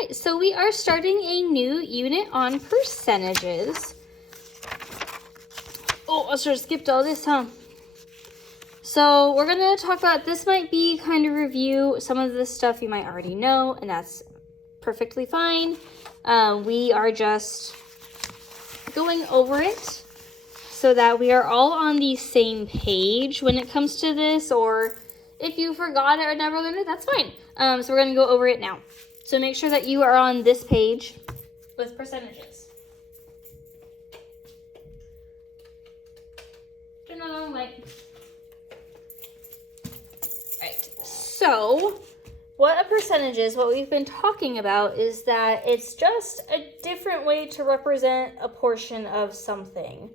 right, so we are starting a new unit on percentages. Oh, I sort of skipped all this, huh? So we're going to talk about, this might be kind of review some of the stuff you might already know, and that's perfectly fine. We are just going over it so that we are all on the same page when it comes to this, or if you forgot it or never learned it, that's fine. So we're going to go over it now. So make sure that you are on this page with percentages. Turn on the light. Alright, so what a percentage is, what we've been talking about is that it's just a different way to represent a portion of something.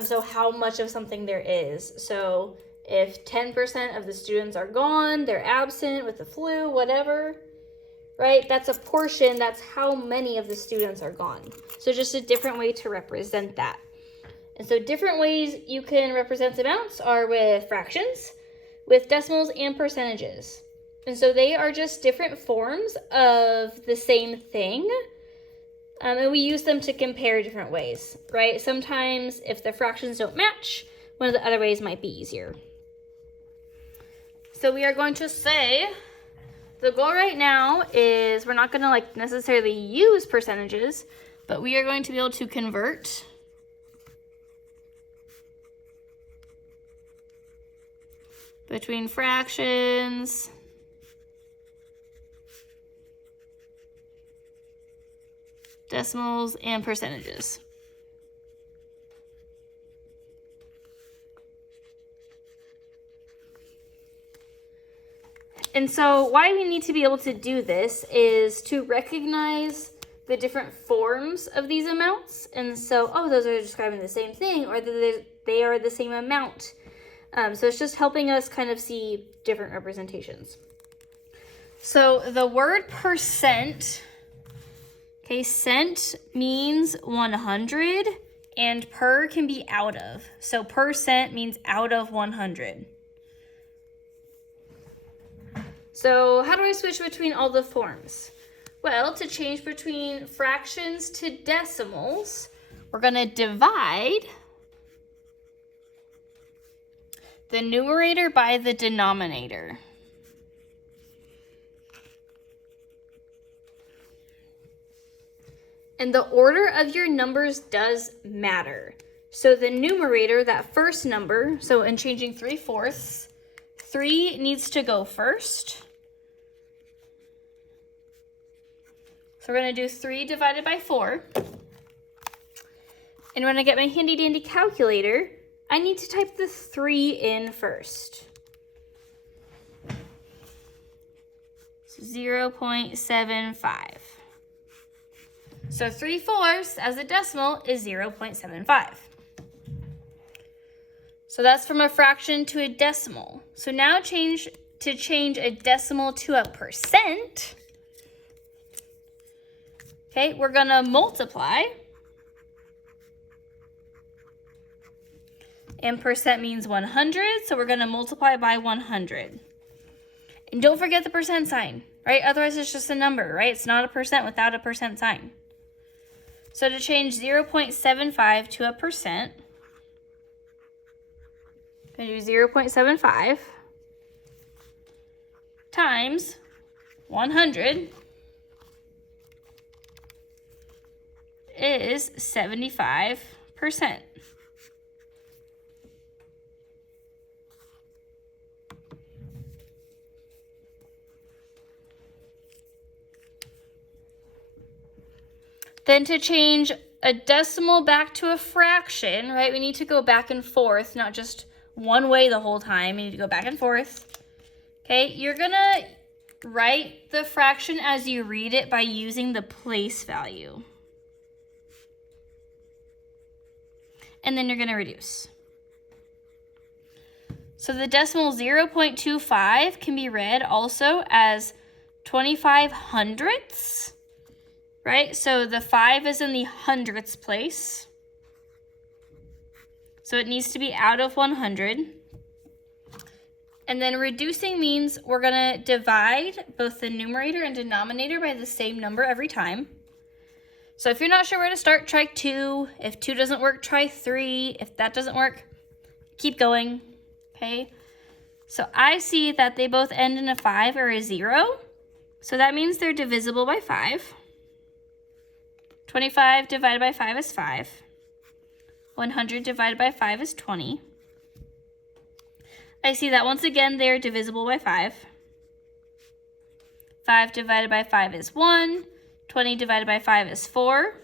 So how much of something there is. So if 10% of the students are gone, they're absent with the flu, whatever, right? That's a portion, that's how many of the students are gone. So just a different way to represent that. And so different ways you can represent amounts are with fractions, with decimals, and percentages. And so they are just different forms of the same thing. And we use them to compare different ways, right? Sometimes if the fractions don't match, one of the other ways might be easier. So we are going to say, the goal right now is we're not going to necessarily use percentages, but we are going to be able to convert between fractions, decimals, and percentages. And so why we need to be able to do this is to recognize the different forms of these amounts. And so, oh, those are describing the same thing, or they are the same amount. So it's just helping us kind of see different representations. So the word percent, okay, cent means 100, and per can be out of. So percent means out of 100. So how do I switch between all the forms? Well, to change between fractions to decimals, we're going to divide the numerator by the denominator. And the order of your numbers does matter. So the numerator, that first number, so in changing 3/4, 3 needs to go first. So we're going to do 3 divided by 4. And when I get my handy dandy calculator, I need to type the 3 in first. So 0.75. So 3/4 as a decimal is 0.75. So that's from a fraction to a decimal. So now change a decimal to a percent. Okay, we're gonna multiply. And percent means 100, so we're gonna multiply by 100. And don't forget the percent sign, right? Otherwise it's just a number, right? It's not a percent without a percent sign. So to change 0.75 to a percent, I'm gonna do 0.75 times 100 is 75%. Then to change a decimal back to a fraction, right, we need to go back and forth, not just one way the whole time. We need to go back and forth. Okay, you're gonna write the fraction as you read it by using the place value. And then you're gonna reduce. So the decimal 0.25 can be read also as 25 hundredths, right? So the 5 is in the hundredths place. So it needs to be out of 100. And then reducing means we're gonna divide both the numerator and denominator by the same number every time. So if you're not sure where to start, try 2. If 2 doesn't work, try 3. If that doesn't work, keep going, okay? So I see that they both end in a 5 or a 0. So that means they're divisible by 5. 25 divided by 5 is 5. 100 divided by 5 is 20. I see that once again they're divisible by 5. 5 divided by 5 is 1. 20 divided by 5 is 4.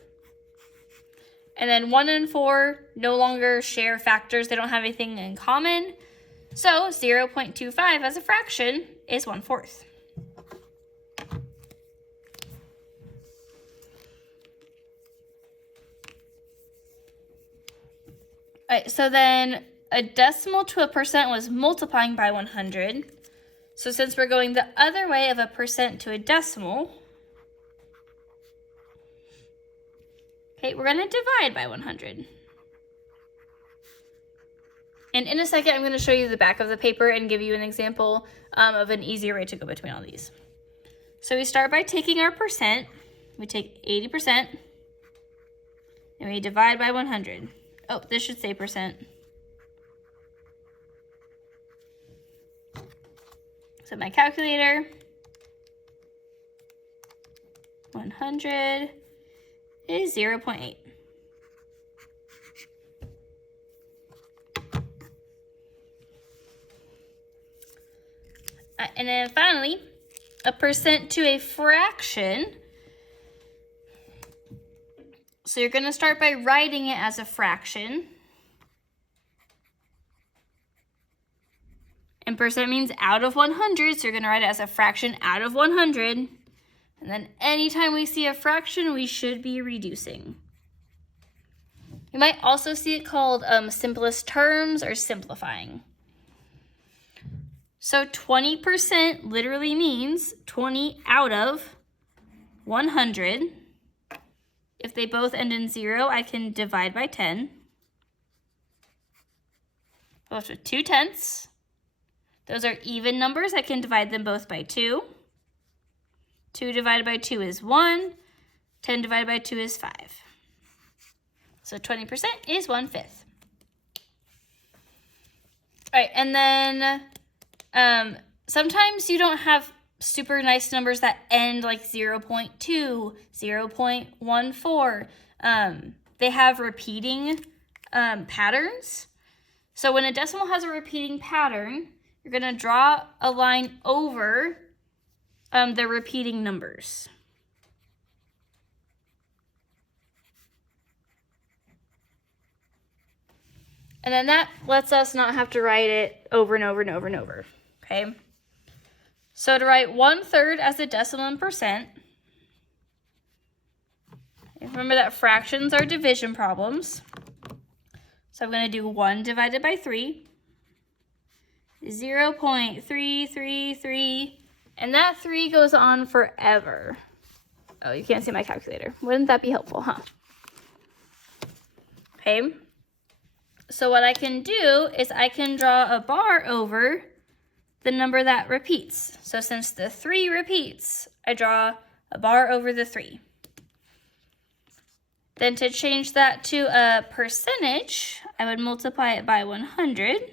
And then 1 and 4 no longer share factors. They don't have anything in common. So 0.25 as a fraction is 1/4. All right, so then a decimal to a percent was multiplying by 100. So since we're going the other way of a percent to a decimal, okay, we're going to divide by 100. And in a second, I'm going to show you the back of the paper and give you an example of an easier way to go between all these. So we start by taking our percent. We take 80% and we divide by 100. Oh, this should say percent. So my calculator, 100 is 0.8. And then finally, a percent to a fraction. So you're going to start by writing it as a fraction. And percent means out of 100, so you're going to write it as a fraction out of 100. And then anytime we see a fraction, we should be reducing. You might also see it called simplest terms or simplifying. So 20% literally means 20 out of 100. If they both end in 0, I can divide by 10. Both with 2/10. Those are even numbers. I can divide them both by 2. 2 divided by 2 is 1. 10 divided by 2 is 5. So 20% is 1/5. All right, and then sometimes you don't have super nice numbers that end like 0.2, 0.14. They have repeating patterns. So when a decimal has a repeating pattern, you're going to draw a line over the repeating numbers. And then that lets us not have to write it over and over and over and over, okay? So to write 1/3 as a decimal in percent, remember that fractions are division problems. So I'm going to do 1 divided by 3, 0.333, and that 3 goes on forever. Oh, you can't see my calculator. Wouldn't that be helpful, huh? Okay. So what I can do is I can draw a bar over the number that repeats. So since the 3 repeats, I draw a bar over the 3. Then to change that to a percentage, I would multiply it by 100.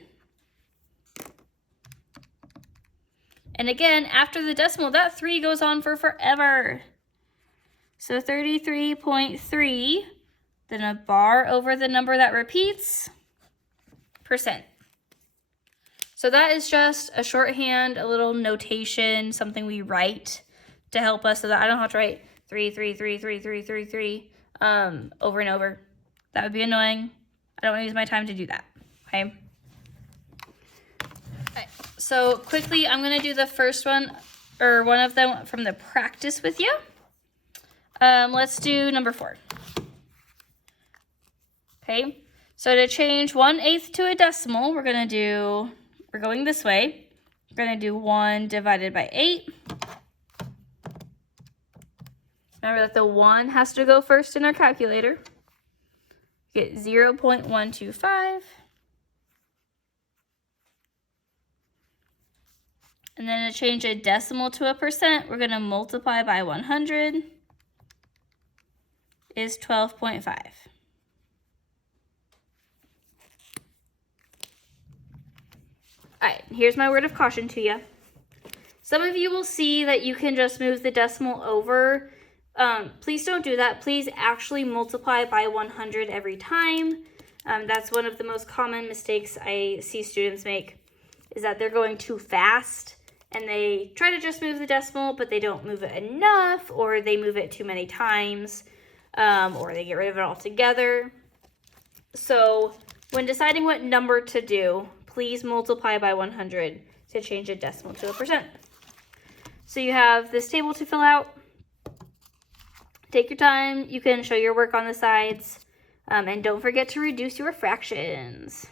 And again, after the decimal, that 3 goes on for forever. So 33.3, then a bar over the number that repeats, percent. So that is just a shorthand, a little notation, something we write to help us so that I don't have to write 3 over and over. That would be annoying. I don't want to use my time to do that, okay? Right, so quickly, I'm going to do the first one, or one of them from the practice with you. Let's do number 4. Okay, so to change 1/8 to a decimal, we're going this way. We're going to do 1 divided by 8. Remember that the 1 has to go first in our calculator. Get 0.125. And then to change a decimal to a percent, we're going to multiply by 100 is 12.5. All right, here's my word of caution to you. Some of you will see that you can just move the decimal over. Please don't do that. Please actually multiply by 100 every time. That's one of the most common mistakes I see students make, is that they're going too fast and they try to just move the decimal, but they don't move it enough, or they move it too many times, or they get rid of it altogether. So when deciding what number to do, please multiply by 100 to change a decimal to a percent. So you have this table to fill out. Take your time. You can show your work on the sides. And don't forget to reduce your fractions.